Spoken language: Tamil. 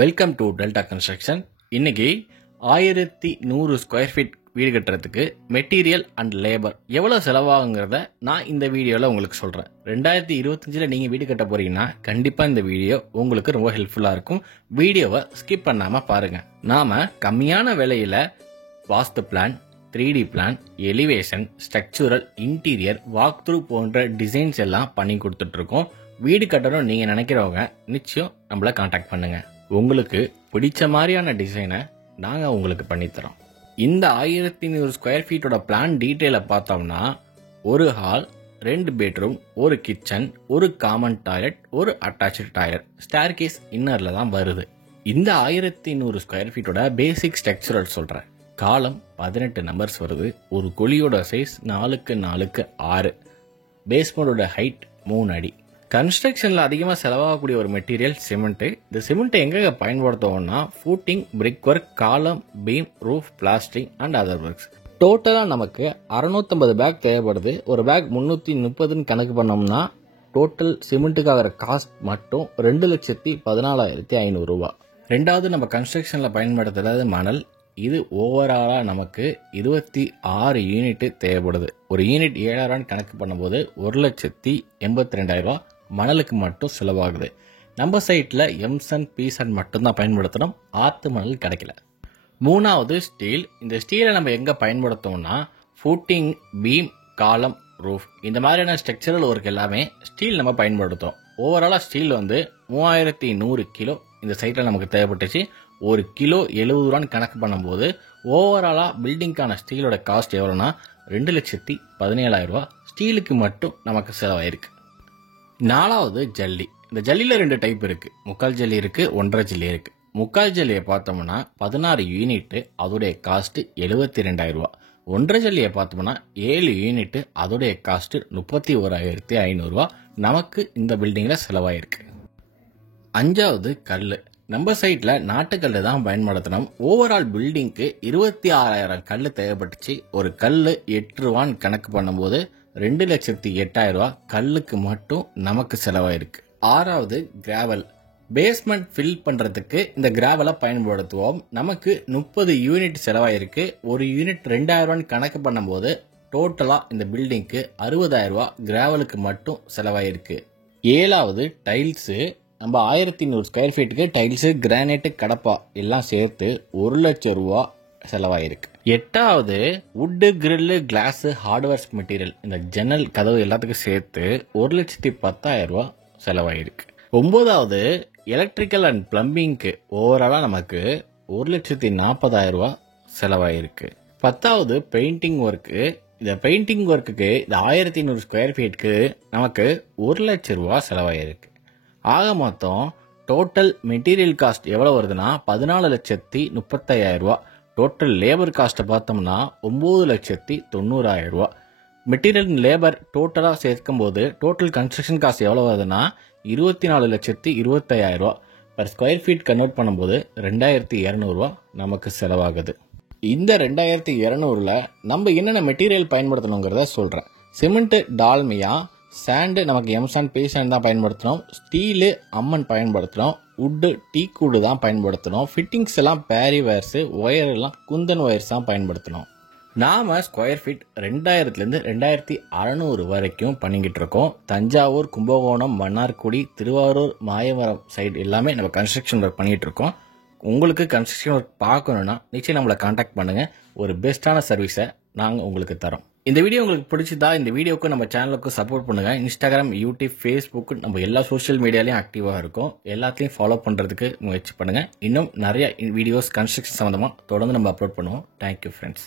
Welcome to delta construction. இன்னைக்கு 1100 ஸ்கொயர் ஃபீட் வீடு கட்டுறதுக்கு மெட்டீரியல் அண்ட் லேபர் எவ்வளோ செலவாகுங்கிறத நான் இந்த வீடியோவில் உங்களுக்கு சொல்கிறேன். 2025 நீங்கள் வீடு கட்ட போறீங்கன்னா கண்டிப்பாக இந்த வீடியோ உங்களுக்கு ரொம்ப ஹெல்ப்ஃபுல்லாக இருக்கும். வீடியோவை ஸ்கிப் பண்ணாமல் பாருங்கள். நாம் கம்மியான விலையில் vastu plan, 3D plan, elevation, structural, interior, walk through போன்ற டிசைன்ஸ் எல்லாம் பண்ணி கொடுத்துட்ருக்கோம். வீடு கட்டணும் நீங்கள் நினைக்கிறவங்க நிச்சயம் நம்மளை காண்டாக்ட் பண்ணுங்கள். உங்களுக்கு பிடிச்ச மாதிரியான டிசைனை நாங்கள் உங்களுக்கு பண்ணித்தரோம். இந்த 1100 ஸ்கொயர் ஃபீட்டோட பிளான் டீட்டெயிலை பார்த்தோம்னா, ஒரு ஹால், 2 பெட்ரூம், ஒரு கிச்சன், ஒரு காமன் டாய்லெட், ஒரு அட்டாச்சு டாய்லெட், ஸ்டேர் கேஸ் இன்னரில் தான் வருது. இந்த 1100 ஸ்கொயர் ஃபீட்டோட பேசிக் ஸ்ட்ரக்சரல் சொல்கிறேன். காலம் 18 நம்பர்ஸ் வருது. ஒரு குழியோட சைஸ் 4x4, பேஸ்மெண்டோட ஹைட் 3 அடி. கன்ஸ்ட்ரக்ஷனில் அதிகமாக செலவாகக்கூடிய ஒரு மெட்டீரியல் சிமெண்ட்டு. இந்த சிமெண்ட்டை எங்கே பயன்படுத்துவோம்னா, footing, brick work, column, beam, roof, plastering and other works. டோட்டலாக நமக்கு 650 பேக் தேவைப்படுது. ஒரு பேக் 330 கணக்கு பண்ணோம்னா டோட்டல் சிமெண்ட்டுக்காகிற காஸ்ட் மட்டும் 2,14,500 ரூபா. ரெண்டாவது, நம்ம கன்ஸ்ட்ரக்ஷனில் பயன்படுத்துறது மணல். இது ஓவராலாக நமக்கு 26 யூனிட் தேவைப்படுது. ஒரு யூனிட் 7,000 கணக்கு பண்ணும்போது 1,82,000 மணலுக்கு மட்டும் செலவாகுது. நம்ம சைட்டில் எம்சன், பீசன் மட்டும்தான் பயன்படுத்தணும். ஆற்று மணல் கிடைக்கல. மூணாவது, ஸ்டீல். இந்த ஸ்டீலை நம்ம எங்கே பயன்படுத்தோம்னா, ஃபூட்டிங், பீம், காலம், ரூஃப் இந்த மாதிரியான ஸ்ட்ரக்சரல் ஒர்க் எல்லாமே ஸ்டீல் நம்ம பயன்படுத்தோம். ஓவராலாக ஸ்டீல் 3100 கிலோ இந்த சைட்டில் நமக்கு தேவைப்பட்டுச்சு. ஒரு கிலோ 70 ரூபான்னு கணக்கு பண்ணும்போது ஓவராலாக பில்டிங்கான ஸ்டீலோட காஸ்ட் எவ்வளோனா 2,17,000 ரூபா ஸ்டீலுக்கு மட்டும் நமக்கு செலவாயிருக்கு. நாலாவது, ஜல்லி. இந்த ஜல்லியில் 2 டைப் இருக்குது. முக்கால் ஜல்லி இருக்குது, 1.5 ஜல்லி இருக்குது. முக்கால் ஜல்லியை பார்த்தோம்னா 16 யூனிட்டு, அதோடைய காஸ்ட்டு 72,000 ரூபா. 1.5 ஜல்லியை பார்த்தோம்னா 7 யூனிட்டு, அதோடைய காஸ்ட்டு 31,500 ரூபா நமக்கு இந்த பில்டிங்கில் செலவாயிருக்கு. அஞ்சாவது, கல். நம்ம சைட்டில் நாட்டுக்கல் தான் பயன்படுத்தணும். ஓவரால் பில்டிங்க்கு 26,000 கல் தேவைப்பட்டுச்சு. ஒரு கல் 8 ரூபான்னு கணக்கு பண்ணும்போது 2,08,000 ரூபா கல்லுக்கு மட்டும் நமக்கு செலவாயிருக்கு. ஆறாவது, கிராவல். பேஸ்மெண்ட் ஃபில் பண்ணுறதுக்கு இந்த கிராவலை பயன்படுத்துவோம். நமக்கு 30 யூனிட் செலவாயிருக்கு. ஒரு யூனிட் 2,000 ரூபான்னு கணக்கு பண்ணும்போது டோட்டலாக இந்த பில்டிங்க்கு 60,000 ரூபா கிராவலுக்கு மட்டும் செலவாயிருக்கு. ஏழாவது, டைல்ஸு. நம்ம 1100 ஸ்கொயர் ஃபீட்டுக்கு டைல்ஸு, கிரானைட்டு, கடப்பா எல்லாம் சேர்த்து 1,00,000 ரூபா செலவாயிருக்கு. எட்டாவது, wood, grill, class, hardwares material, இந்த ஜன்னல், கதவு எல்லாத்துக்கும் சேர்த்து 1,10,000 ரூபா செலவாயிருக்கு. 9வது, எலக்ட்ரிக்கல் அண்ட் பிளம்பிங்க்கு ஓவராலாக நமக்கு 1,40,000 ரூபா செலவாயிருக்கு. 10வது, பெயிண்டிங் ஒர்க்கு. இந்த பெயிண்டிங் ஒர்க்குக்கு இந்த 1100 ஸ்கொயர் ஃபீட்டுக்கு நமக்கு 1,00,000 ரூபா செலவாயிருக்கு. ஆக மொத்தம் டோட்டல் மெட்டீரியல் காஸ்ட் எவ்வளோ வருதுன்னா 14,30,000 ரூபா. டோட்டல் லேபர் காஸ்ட்டை பார்த்தோம்னா 9,90,000 ரூபா. மெட்டீரியல் லேபர் டோட்டலாக சேர்க்கும்போது டோட்டல் கன்ஸ்ட்ரக்ஷன் காஸ்ட் எவ்வளோ வருதுன்னா 24,25,000 ரூபா. பர் ஸ்கொயர் ஃபீட் கன்வெர்ட் பண்ணும்போது 2,200 ரூபா நமக்கு செலவாகுது. இந்த 2,200ல் நம்ம என்னென்ன மெட்டீரியல் பயன்படுத்தணுங்கிறத சொல்கிறேன். சிமெண்ட்டு, டால்மியா, சாண்டு நமக்கு எம்சான், பீசான் தான் பயன்படுத்தணும். ஸ்டீலு, அம்மன் பயன்படுத்தணும். வுட்டு, டீக்கூடு தான் பயன்படுத்தணும். ஃபிட்டிங்ஸ் எல்லாம் பேரி வயர்ஸு, ஒயர் எல்லாம் குந்தன் ஒயர்ஸ் தான் பயன்படுத்தணும். நாம் ஸ்கொயர் ஃபீட் 2000லேருந்து 2,600 வரைக்கும் பண்ணிக்கிட்டு இருக்கோம். தஞ்சாவூர், கும்பகோணம், மன்னார்குடி, திருவாரூர், மாயவரம் சைடு எல்லாமே நம்ம கன்ஸ்ட்ரக்ஷன் ஒர்க் பண்ணிகிட்டு இருக்கோம். உங்களுக்கு கன்ஸ்ட்ரக்ஷன் ஒர்க் பார்க்கணுன்னா நிச்சயம் நம்மளை காண்டாக்ட் பண்ணுங்கள். ஒரு பெஸ்ட்டான சர்வீஸை நாங்கள் உங்களுக்கு தரோம். இந்த வீடியோ உங்களுக்கு பிடிச்சதா, இந்த வீடியோக்கு நம்ம சேனலுக்கு சப்போர்ட் பண்ணுங்கள். இன்ஸ்டாகிராம், யூடியூப், ஃபேஸ்புக் நம்ம எல்லா சோஷியல் மீடியாலையும் ஆக்டிவாக இருக்கும். எல்லாத்தையும் ஃபாலோ பண்ணுறதுக்கு முயற்சி பண்ணுங்கள். இன்னும் நிறைய வீடியோஸ் கன்ஸ்ட்ரக்ஷன் சம்மந்தமாக தொடர்ந்து நம்ம அப்லோட் பண்ணுவோம். Thank you friends.